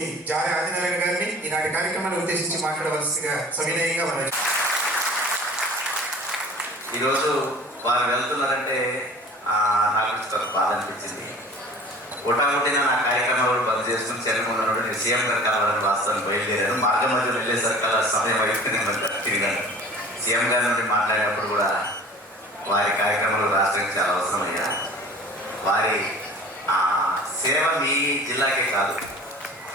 జారే ఆదినారాయణ గారిని ఈనాటి కార్యక్రమాన్ని ఉద్దేశించి మాట్లాడవలసిగా సవినయంగా వారు. ఈరోజు వారు వెళ్తున్నారంటే నాకు కొంచెం బాధ అనిపించింది. ఒటాగొట్టిన నా కార్యక్రమాలు బంద్ చేసుకుని చెరకుండాడు నేను సీఎం గారు కావాలని వాస్తవాన్ని బయలుదేరాను. మార్గ మధ్యలో వెళ్ళేసరికి అలా సమయం అయిపోయింది తిరిగాను. సీఎం గారి నుండి మాట్లాడినప్పుడు కూడా వారి కార్యక్రమాలు రాష్ట్రానికి చాలా అవసరమయ్యా. వారి సేవ మీ జిల్లాకే కాదు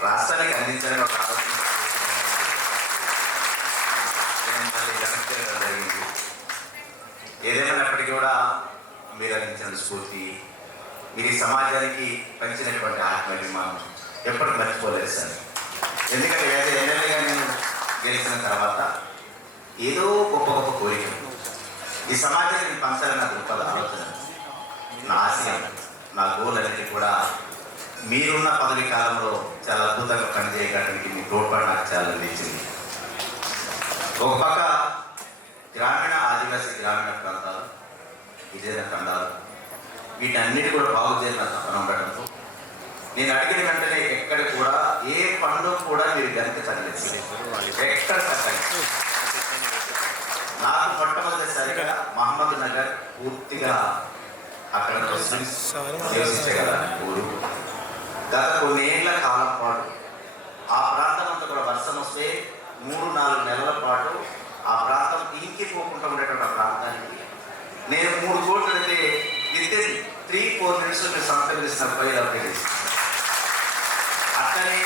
రాష్ట్రానికి అందించాలని ఒక ఆలోచన జరిగింది. ఏదేమైనప్పటికీ కూడా మీరు అందించిన స్ఫూర్తి, మీరు ఈ సమాజానికి పంచినటువంటి ఆత్మాభిమానం ఎప్పటికీ మర్చిపోలేదు సార్. ఎందుకంటే ఎమ్మెల్యేగా నేను గెలిచిన తర్వాత ఏదో గొప్ప గొప్ప కోరికలు ఈ సమాజానికి పంచాలన్న దృక్పథ ఆలోచన, నా ఆశయం, నా గోల్ అనేది కూడా మీరున్న పదవి కాలంలో చాలా అద్భుతంగా పనిచేయడానికి మీ తోడ్పాటు నాకు చాలా అందించింది. ఒక పక్క గ్రామీణ ఆదివాసీ గ్రామీణ ప్రాంతాలు, గిరిజన ఖండాలు వీటన్నిటి కూడా బాగు చేయాలని తపన ఉండటంతో నేను అడిగిన వెంటనే ఎక్కడ కూడా ఏ పండుగ కూడా మీరు గణించలేదు. ఎక్కడ తగ్గలేదు. నాకు మొట్టమొదటిసారిగా మహమ్మద్ నగర్ పూర్తిగా అక్కడ నివసించగల ఊరు. గత కొన్నేళ్ల కాలం పాటు ఆ ప్రాంతం అంతా కూడా వర్షం వస్తే 3-4 నెలల పాటు ఆ ప్రాంతం ఇంకిపోకుండా ఉండేటువంటి ఆ ప్రాంతానికి నేను 3 కోట్లు అయితే విత్ 3-4 నిమిషాలు మీరు సంప్రదిస్తున్న పైలు అప్డేట్ చేస్తాను. అట్లనే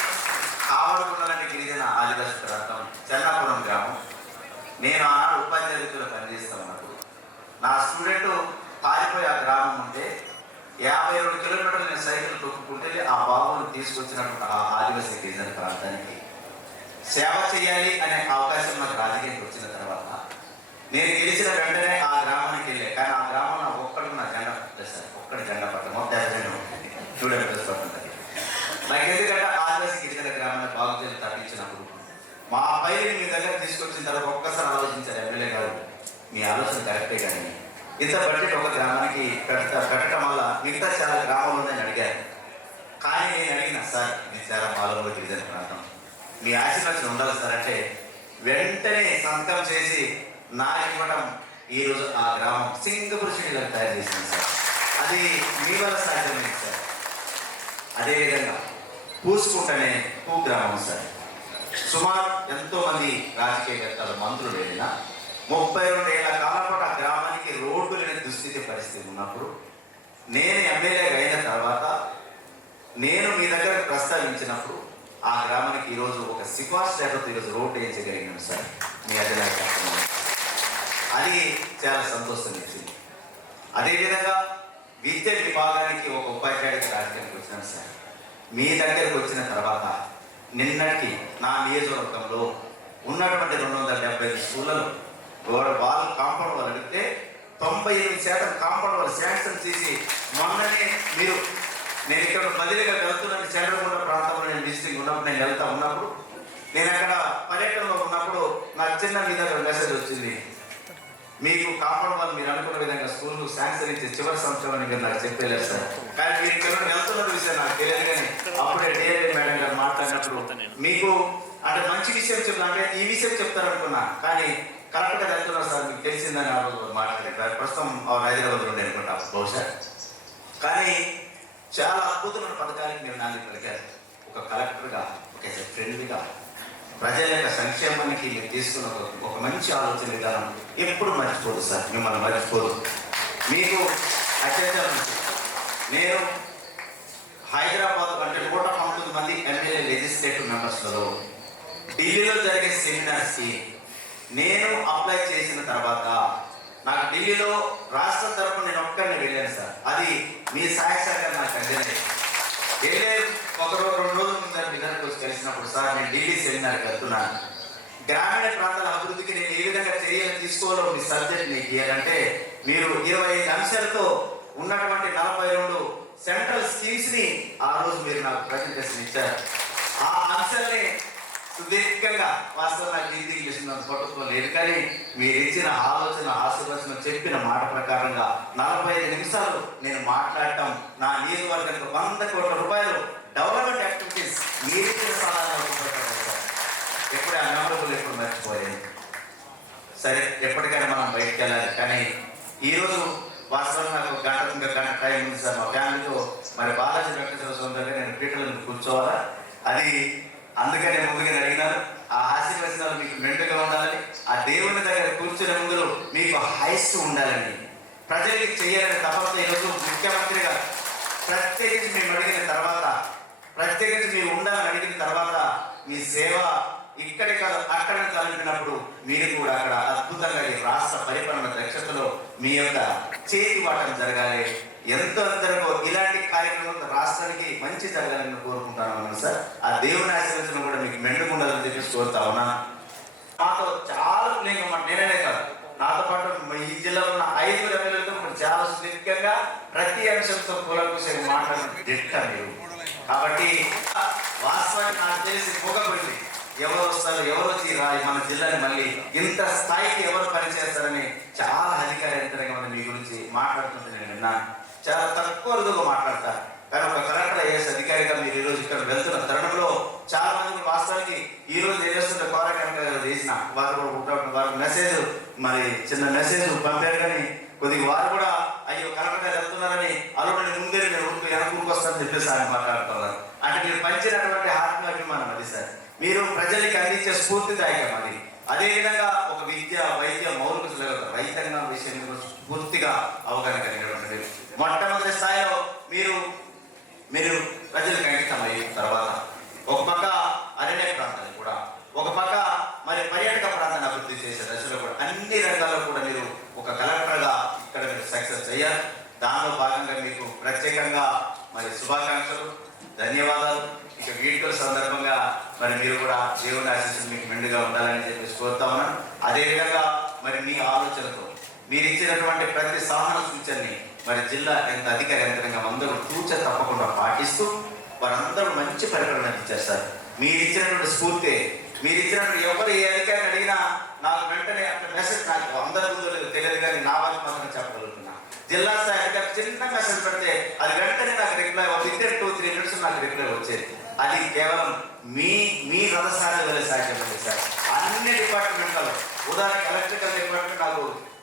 కావడకుండాలంటే గిరిజన ఆదివాసీ ప్రాంతం చెన్నాపురం గ్రామం. నేను ఆనాడు ఉపాధ్యాయులతో పనిచేస్తా ఉన్నప్పుడు నా స్టూడెంట్ పారిపోయి ఆ గ్రామం ఉంటే 52 కిలోమీటర్లు నేను సైకిల్ తొక్కుకుంటే ఆ బాబును తీసుకొచ్చినటువంటి ఆ ఆదివాసీ గిరిజన ప్రాంతానికి సేవ చేయాలి అనే అవకాశం నాకు రాజకీయానికి వచ్చిన తర్వాత నేను గెలిచిన వెంటనే ఆ గ్రామానికి వెళ్ళే. కానీ ఆ గ్రామంలో ఒక్కడికి నా జెండా పట్టేస్తారు. ఒక్కడి జెండా పట్ట మొత్తం జెండా ఉంటుంది స్టూడెంట్ పడుతుంది. నాకు ఎందుకంటే ఆదివాసీ గిరిజన గ్రామాన్ని బాగు చేసి తప్పించినప్పుడు మా పైని మీ దగ్గర తీసుకొచ్చిన తర్వాత ఒక్కసారి ఆలోచించారు ఎమ్మెల్యే గారు, మీ ఆలోచన కరెక్టే కానీ ఇంత బడ్జెట్ ఒక గ్రామానికి పెట్టడం వల్ల మిగతా చాలా గ్రామాలు ఉన్నాయని అడిగారు. కానీ నేను అడిగిన సార్ ఇది చాలా మాలో గిరిజన ప్రాంతం, మీ ఆశీర్వచనం ఉండాలి సార్ అంటే వెంటనే సంతకం చేసి నాకు ఇవ్వడం ఈరోజు ఆ గ్రామం సింగపూర్ సిటీలో తయారు చేసింది సార్. అది మీ వల్ల సాధ్యమైంది సార్. అదేవిధంగా పూసుకుంటనే గ్రామం సార్. సుమారు ఎంతోమంది రాజకీయవేత్తలు మంత్రులు వెళ్ళిన 32 ఏళ్ల కాలం పాటు ఆ గ్రామానికి రోడ్డు లేని దుస్థితి పరిస్థితి ఉన్నప్పుడు నేను ఎమ్మెల్యేగా అయిన తర్వాత నేను మీ దగ్గర ప్రస్తావించినప్పుడు ఆ గ్రామానికి ఈరోజు ఒక సిఫార్సు లేకపోతే ఈరోజు రోడ్డు వేయించగలిగినాను సార్ మీ అధినాయకత్వం. అది చాలా సంతోషం ఇచ్చింది. అదేవిధంగా విద్య విభాగానికి ఒక ఉపాధ్యాయుడికి రాజకీయానికి వచ్చినాను సార్. మీ దగ్గరికి వచ్చిన తర్వాత నిన్నటికి నా నియోజకవర్గంలో ఉన్నటువంటి 275 స్కూళ్ళలో వాళ్ళు కాంపౌండ్ వాళ్ళు అడిగితే 98% కాంపౌండ్ వాళ్ళు శాంక్షన్ చేసి మొన్ననే నేను ఇక్కడ బదిలీగా వెళ్తున్నాను చంద్రగొండ ప్రాంతంలో నేను డిస్ట్రిక్ట్ ఉన్నప్పుడు నేను వెళ్తా ఉన్నప్పుడు నేను అక్కడ పర్యటనలో ఉన్నప్పుడు నాకు చిన్న మీద మెసేజ్ వచ్చింది, మీకు కాంపౌండ్ వాళ్ళు మీరు అనుకున్న విధంగా స్కూల్ శాంక్షన్ ఇచ్చే చివరి సంవత్సరం మీరు నాకు చెప్పలేదు సార్. కానీ మీరు ఇక్కడ వెళ్తున్న విషయం నాకు తెలియదు. కానీ అప్పుడే డిఐడి మేడం గారు మాట్లాడినప్పుడు మీకు అంటే మంచి విషయం చెప్తున్నా అంటే ఈ విషయం చెప్తారనుకున్నా, కానీ కరెక్ట్గా వెళ్తున్నారు సార్ మీకు తెలిసిందని ఆ రోజు మాట్లాడారు. ప్రస్తుతం హైదరాబాద్లో ఉండే అనుకుంటా బహుశా. కానీ చాలా అద్భుతమైన పథకానికి మీరు నాది పలికారు. ఒక కలెక్టర్గా, ఒక ఫ్రెండ్గా ప్రజల యొక్క సంక్షేమానికి మీరు తీసుకున్న ఒక మంచి ఆలోచన విధానం ఎప్పుడు మర్చిపోదు సార్, మిమ్మల్ని మర్చిపోదు. మీకు అత్యంత నేను హైదరాబాద్ అంటే 119 మంది ఎమ్మెల్యే లెజిస్లేటివ్ మెంబర్స్లలో ఢిల్లీలో జరిగే సెమినార్స్కి నేను అప్లై చేసిన తర్వాత నాకు ఢిల్లీలో రాష్ట్ర తరఫున నేను ఒక్కరిని వెళ్ళాను సార్. అది మీ సహాయ సహకారం నాకు అందింది. వెళ్ళే 1-2 రోజుల ముందు మీ దగ్గరకు వచ్చి కలిసినప్పుడు సార్ నేను ఢిల్లీ సెమినార్కి వెళ్తున్నాను, గ్రామీణ ప్రాంతాల అభివృద్ధికి నేను ఏ విధంగా చర్యలు తీసుకోవాలో మీ సబ్జెక్ట్ మీకు ఇవ్వాలంటే మీరు 25 అంశాలతో ఉన్నటువంటి 42 సెంట్రల్ స్కీమ్స్ని ఆ రోజు మీరు నాకు ప్రజెంటేషన్ ఇచ్చారు. ఆ అంశాలని సుదీర్ఘంగా వాస్తవం నాకు ఈజీ చేసినంత పట్టుకోలేదు, కానీ మీరు ఇచ్చిన ఆలోచన ఆశీర్వచనం చెప్పిన మాట ప్రకారంగా 45 నిమిషాలు నేను మాట్లాడటం నా నియోజకవర్గానికి 100 కోట్ల రూపాయలు డెవలప్మెంట్ యాక్టివిటీస్ మీరు ఇచ్చిన సలహాలు ఎప్పుడు ఆ మెమరబుల్ ఎప్పుడు మర్చిపోలేదు. సరే, ఎప్పటికైనా మనం బయటకు వెళ్ళాలి, కానీ ఈరోజు వాస్తవం నాకు ఇంకా గంట టైం ఉంది సార్. మా ఫ్యామిలీతో మరి బాలాజీ వెంకటేశ్వర స్వామి దగ్గర నేను పీటల కూర్చోవాలా, అది అందుకనే ముందుగా అడిగినారు. ఆ ఆశీర్వచనాలు మీకు మెండుగా ఉండాలని, ఆ దేవుని దగ్గర కూర్చునే ముందు మీకు హైస్ ఉండాలని, ప్రజలకి చేయాలని తప్పకుండా ఈరోజు ముఖ్యమంత్రిగా ప్రత్యేకించి మేము అడిగిన తర్వాత, ప్రత్యేకించి మీరు ఉండాలని అడిగిన తర్వాత మీ సేవ ఇక్కడే కాదు అక్కడ తలపినప్పుడు మీరు కూడా అక్కడ అద్భుతంగా ఈ రాష్ట్ర పరిపాలన దక్షతలో మీ యొక్క చేతి వాటం జరగాలి. ఎంతో అందరికో ఇలాంటి కార్యక్రమాలు రాష్ట్రానికి మంచి జరగాలని కోరుకుంటాను సార్. ఆ దేవుని ఆశీర్వచనం కూడా మీకు మెండుకుండాలని చెప్పేసి కోరుతా ఉన్నా. నాతో చాలా ప్లేంగా నేనే కాదు, నాతో పాటు ఈ జిల్లాలో ఉన్న 5 ఎమ్మెల్యేలతో చాలా సుదీర్ఘంగా ప్రతి అంశంతో కూలంకుశంగా మాట్లాడిన దిట్ట మీరు. కాబట్టి వాస్తవానికి నాకు తెలిసి పోకపోయింది ఎవరు వస్తారు, ఎవరు వచ్చి మన జిల్లాని మళ్ళీ ఇంత స్థాయికి ఎవరు పనిచేస్తారని చాలా అధికారికంగా మీ గురించి మాట్లాడుతుంటే నేను విన్నాను. చాలా తక్కువ రోజుగా మాట్లాడతారు, కానీ ఒక కలెక్టర్ ఐఏఎస్ అధికారిగా మీరు ఈరోజు ఇక్కడ వెళ్తున్న తరుణంలో చాలా మంది వాస్తవానికి ఈ రోజు ఏం చేస్తుంటే కోరకంగా చేసిన వారు మెసేజ్ మరి చిన్న మెసేజ్ పంపారు, కానీ కొద్దిగా వారు కూడా అయ్యో కలెక్టర్ వెళ్తున్నారని అలవాటు ముందే నేను వెనకూరికి వస్తానని చెప్పేసి ఆయన మాట్లాడుతున్నారు. అంటే మీరు పంచినటువంటి ఆత్మాభిమానం అది సార్, మీరు ప్రజలకి అందించే స్ఫూర్తిదాయకం అది. అదేవిధంగా ఒక విద్య వైద్య మౌలిక రైతాంగం విషయంలో పూర్తిగా అవగాహన కలిగినటువంటి మొట్టమొదటి స్థాయిలో మీరు ప్రజలకు అంకితం అయిన తర్వాత ఒక పక్క అరణ్య ప్రాంతాన్ని కూడా, ఒక పక్క మరి పర్యాటక ప్రాంతాన్ని అభివృద్ధి చేసే దశలో కూడా అన్ని రంగాల్లో కూడా మీరు ఒక కలెక్టర్గా ఇక్కడ మీరు సక్సెస్ అయ్యారు. దానిలో భాగంగా మీకు ప్రత్యేకంగా మరి శుభాకాంక్షలు, ధన్యవాదాలు. ఇక వీడ్కోల సందర్భంగా మరి మీరు కూడా దేవుని ఆశీస్సులు మీకు మెండుగా ఉండాలని చెప్పేసి కోరుతా ఉన్నాను. అదేవిధంగా మరి మీ ఆలోచనతో మీరు ఇచ్చినటువంటి ప్రతి సలహా సూచనని మరి జిల్లా ఎంత అధికార యంత్రంగా అందరూ తూచ తప్పకుండా పాటిస్తూ వారందరూ మంచి పరిపాలన ఇచ్చేస్తారు. మీరు ఇచ్చినటువంటి స్ఫూర్తి, మీరు ఇచ్చినటువంటి ఎవరు ఏ అధికారిని అడిగినా నాకు వెంటనే అక్కడ మెసేజ్, నాకు అందరి ముందు తెలియదు కానీ నా వారికి మాత్రం చెప్పగలుగుతున్నా. జిల్లా స్థాయి అధికారి చిన్న మెసేజ్ పెడితే అది వెంటనే నాకు రిప్లై, విత్ 2-3 మినిట్స్ నాకు రిప్లై వచ్చేది. అది కేవలం మీ రథసారి వల్ల సాధ్యమైంది సార్. అన్ని డిపార్ట్మెంట్లలో ఉదాహరణ ఎలక్ట్రికల్ డిపార్ట్మెంట్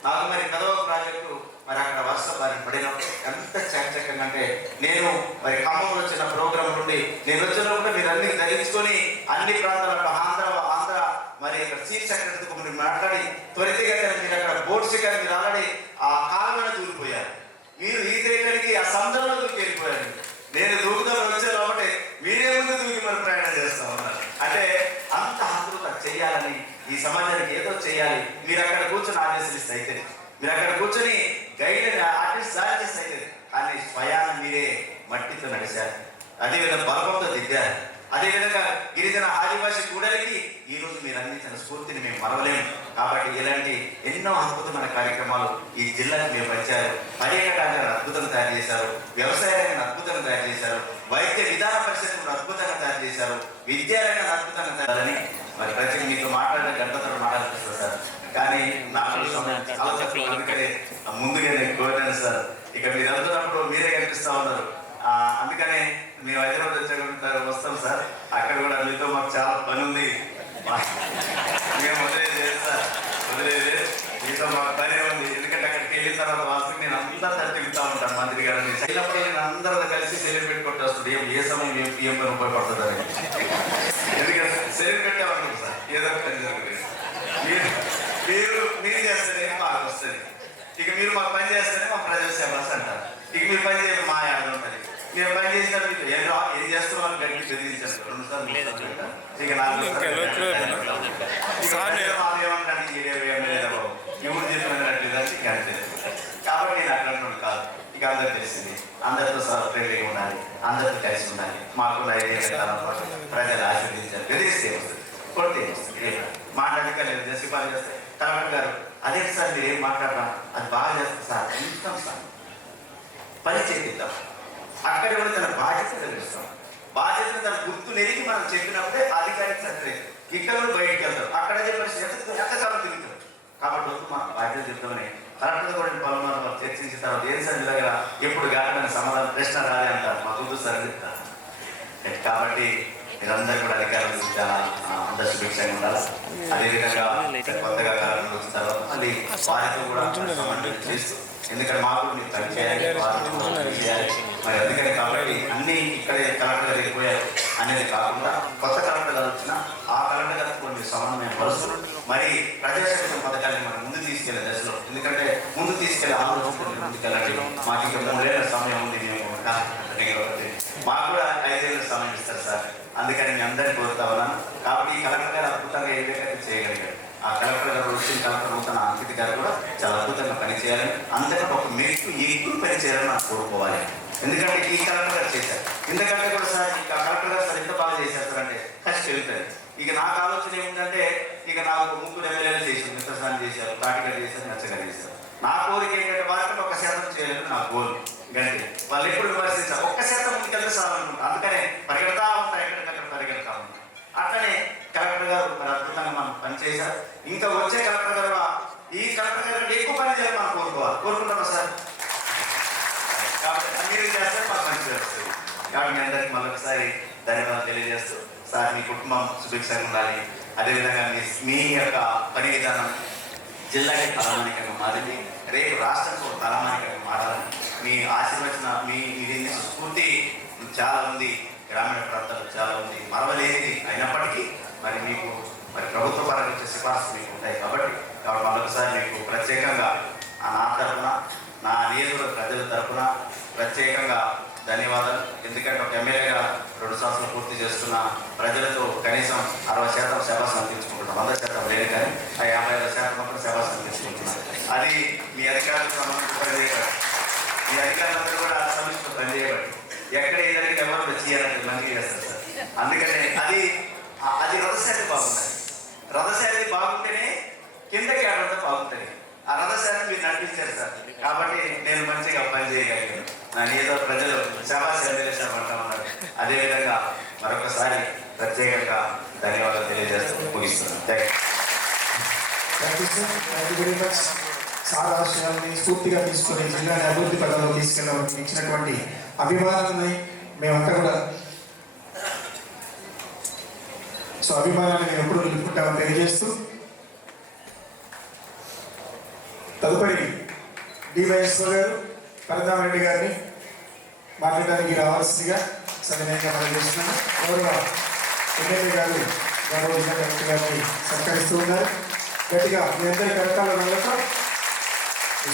నాకు మరి కదవ ప్రాజెక్టు మరి అక్కడ వర్ష బారి పడినప్పుడు ఎంత చకచకంగా అంటే, నేను మరి ఖమ్మంలో వచ్చిన ప్రోగ్రాం నుండి నేను వచ్చినప్పుడు మీరు అన్ని ధరించుకొని అన్ని ప్రాంతాలలో ఆంధ్ర మరి ఇక్కడ చీఫ్ సెక్రటరీతో మీరు మాట్లాడి త్వరితగతిన మీరు అక్కడ బోర్డు శిఖర్ మీరు ఆల్రెడీ ఆ కాలంలో దూరిపోయారు. మీరు ఈ దగ్గరికి ఆ సముద్రంలో దూకి వెళ్ళిపోయారు. నేను దూకుదామని వచ్చే కాబట్టి మీరే ముందు దూకి మరి ప్రయాణం చేస్తా ఉన్నారు. అంటే అంత హక్కుగా చేయాలని, ఈ సమాజానికి ఏదో చేయాలి. మీరు అక్కడ కూర్చొని ఆదేశిస్తే అయితే, మీరు అక్కడ కూర్చొని గైడ్ ఆర్టిస్ట్ సాధిస్తే అయితే, కానీ స్వయాన్ని మీరే మట్టితో నడిచారు. అదేవిధంగా బలపంతో దిద్దారు. అదేవిధంగా గిరిజన ఆదివాసీ కూడలికి ఈ రోజు మీరు అందించిన స్ఫూర్తిని మేము మరవలేము. కాబట్టి ఇలాంటి ఎన్నో అద్భుతమైన కార్యక్రమాలు ఈ జిల్లాకి మీరు వచ్చారు. పర్యాటకాన్ని అద్భుతంగా తయారు చేశారు, వ్యవసాయ రంగాన్ని అద్భుతంగా తయారు చేశారు, వైద్య విధాన పరిస్థితులను అద్భుతంగా తయారు చేశారు, విద్యారంగాన్ని అద్భుతంగా తయారని మరి ప్రతి మీతో మాట్లాడిన గంటతో మాట్లాడుతున్నారు సార్. కానీ నాకు అందుకనే ముందుగా నేను కోరాను సార్. ఇక మీరు అందుతున్నప్పుడు మీరే కనిపిస్తా ఉన్నారు. అందుకనే మేము హైదరాబాద్ వచ్చాక వస్తాం సార్. అక్కడ కూడా మీతో మాకు చాలా పని ఉంది. మేము వదిలేదు సార్, వదిలేదు మీతో మాకు పని ఉంది. ఎందుకంటే అక్కడికి వెళ్ళిన తర్వాత వాస్తవం నేను అందరూ తిరుగుతూ ఉంటాను మంత్రి గారిని. అయినప్పుడు నేను అందరితో కలిసి సెలవు పెట్టుకుంటూ వస్తుంది. ఏ సమయం ఏం పని ఉపయోగపడుతుంది. ఎందుకంటే సెలవు పెట్టామనుకుంటు సార్, ఏదో పని జరుగుతుంది. మీరు చేస్తేనే మాకు వస్తుంది. ఇక మీరు మాకు పని చేస్తేనే మా ప్రజల సేవస్ అంటారు. ఇక మీరు పని చేయడం మా యాద ఉంటుంది. మీరు పని చేసిన మీకు ఏం చేస్తున్నామని గట్టి బెదిరించేస్తారు. 2 సార్లు ఇక 4 ఎవరు చెప్పినట్టు కాబట్టి నేను అట్లాంటి కాదు. ఇక అందరూ తెలిసింది, అందరితో ఫ్రెండ్లీగా ఉండాలి, అందరితో కలిసి ఉండాలి. మాకు ప్రజలు ఆశీర్వదించాలి. బెదిరిస్తే వస్తుంది, కొడితే వస్తుంది, మాట్లాడిక లేదు సిఫారు చేస్తే కలెక్టర్ గారు అదే సార్ మీరు ఏం మాట్లాడరా అది బాగా చేస్తారు సార్, ఇస్తాం సార్, పని చేపిద్దాం. అక్కడ కూడా తన బాధ్యత తెలుస్తాం. బాధ్యతను తన గుర్తు నెరిగి మనం చెప్పినప్పుడే అధికారికి సత్యం. మీరందరూ కూడా అధికారులు చాలా అందరూ సుభిక్షంగా ఉండాలి. అదేవిధంగా కొత్తగా కలెక్టర్ వచ్చిన తర్వాత మళ్ళీ వారితో కూడా సమన్వయం చేస్తూ, ఎందుకంటే మాకు మీరు పని చేయాలి, వారితో చేయాలి. మరి అందుకని కాబట్టి అన్నీ ఇక్కడే కలెక్టర్ గారు వెళ్ళిపోయారు అనేది కాకుండా కొత్త కలెక్టర్ గారు వచ్చిన ఆ కలెక్టర్ గారికి కొన్ని సమన్వయం పరుస్తూ మరి ప్రజాసేవ పథకాన్ని మనం ముందు తీసుకెళ్లే దశలో, ఎందుకంటే ముందు తీసుకెళ్లే ఆలోచన ముందుకెళ్ళండి. మాకు ఇంకా 3 ఏళ్ళ సమయం ఉంది, మేము మాకు కూడా 5 ఏళ్ళ సమయం ఇస్తారు సార్. అందుకని మీ అందరినీ కోరుతా ఉన్నాను. కాబట్టి ఈ కలెక్టర్ గారు అద్భుతంగా ఏదైతే చేయగలిగారు. ఆ కలెక్టర్ గారు వచ్చిన కలెక్టర్ నూతన అంకిత గారు కూడా చాలా అద్భుతంగా పనిచేయాలని, అంతకంటే ఒక మెరుగు ఎక్కువ పని చేయాలని నాకు కోరుకోవాలి. ఎందుకంటే ఈ కలెక్టర్ గారు చేశారు, ఎందుకంటే కూడా సార్ ఇక కలెక్టర్ గారు సార్ ఎంత బాగా చేశారు సార్ అంటే కష్టం వెళ్తారు. ఇక నాకు ఆలోచన ఏముందంటే, ఇక నాకు 3 ఎమ్మెల్యేలు చేశారు, మిత్రస్థానం చేశారు, కాటిగారు చేశారు, నచ్చగా చేశారు. నా కోరిక ఏంటంటే వారికి 1% చేయాలని నా గోల్. గంటే వాళ్ళు ఎప్పుడు విమర్శించారు, 1% ముందుకెళ్తే చాలనుకుంటారు. అందుకనే పరిగెడతా ఉంటారు, ఎక్కడికక్కడ పరిగెడతా ఉంటారు. అట్లనే కలెక్టర్ గారు మరి అద్భుతంగా మనం పనిచేశారు. ఇంకా వచ్చే కలెక్టర్ గారు ఈ కలెక్టర్ గారు ఎక్కువ పని చేయాలి మనం కోరుకుంటామా సార్? కాబట్టి మీరు చేస్తే మాకు మంచి చేస్తుంది. కాబట్టి మీ అందరికీ మరొకసారి ధన్యవాదాలు తెలియజేస్తూ, సార్ మీ కుటుంబం సుభిక్షంగా ఉండాలి. అదేవిధంగా మీ యొక్క పని విధానం జిల్లాకి తలమానికంగా మారింది, రేపు రాష్ట్రానికి ఒక తలమానికంగా మారాలని మీ ఆశీర్వచన మీ ఇది స్ఫూర్తి చాలా ఉంది. గ్రామీణ ప్రాంతాల్లో చాలా ఉంది, మరవలేనిది అయినప్పటికీ మరి మీకు మరి ప్రభుత్వ పరంగా వచ్చే సిఫార్సు మీకు ఉంటాయి. కాబట్టి మరొకసారి మీకు ప్రత్యేకంగా నా తరఫున, నా నియోజకవర్గ ప్రజల తరఫున ప్రత్యేకంగా ధన్యవాదాలు. ఎందుకంటే ఒక ఎమ్మెల్యేగా 2 సంవత్సరాలు పూర్తి చేస్తున్న ప్రజలతో కనీసం 60% సేవాసం అందించుకుంటున్నాం. 100% లేదు, కానీ ఆ 55% మాత్రం సేవాసం అందించుకుంటున్నాం. అది మీ అధికారులకు సంబంధించి పనిచేయబడి, మీ అధికారులందరూ కూడా సమిష్టితో పనిచేయబడి, ఎక్కడ ఏదైనా ఎవరు చేయాలంటే మంచిగా చేస్తారు సార్. అందుకనే అది రథశాలి బాగుంటుంది. రథశాలి బాగుంటేనే కిందకి ఆడంతా బాగుంటుంది. ఆ రథశాలి మీరు నడిపించారు సార్. కాబట్టి నేను మంచిగా పనిచేయగలిగాను. నా ఏదో ప్రజలు సేవాశం అంటా ఉన్నారు. అదేవిధంగా మరొకసారి ప్రత్యేకంగా ధన్యవాదాలు తెలియజేస్తూ ముగిస్తున్నాను. సార్ ఆశయాన్ని స్ఫూర్తిగా తీసుకొని జిల్లాని అభివృద్ధి పదంలో తీసుకెళ్ళడానికి ఇచ్చినటువంటి అభిమానాన్ని మేమంతా కూడా అభిమానాన్ని మేము ఎప్పుడు నిలుపుకుంటామని తెలియజేస్తూ, తదుపరి డివైఎస్ఓ గారు పరదామరెడ్డి గారిని మాట్లాడడానికి రావాల్సిందిగా సవినయంగా పనిచేస్తున్నాను. గౌరవ ఎమ్మెల్యే గారు గౌరవ జిల్లా కలెక్టర్ గారిని సత్కరిస్తూ ఉన్నారు. గట్టిగా మీ అందరి కడతాల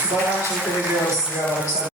శుభాకాంక్షలు తెలియజేయవలసిందిగా ఒకసారి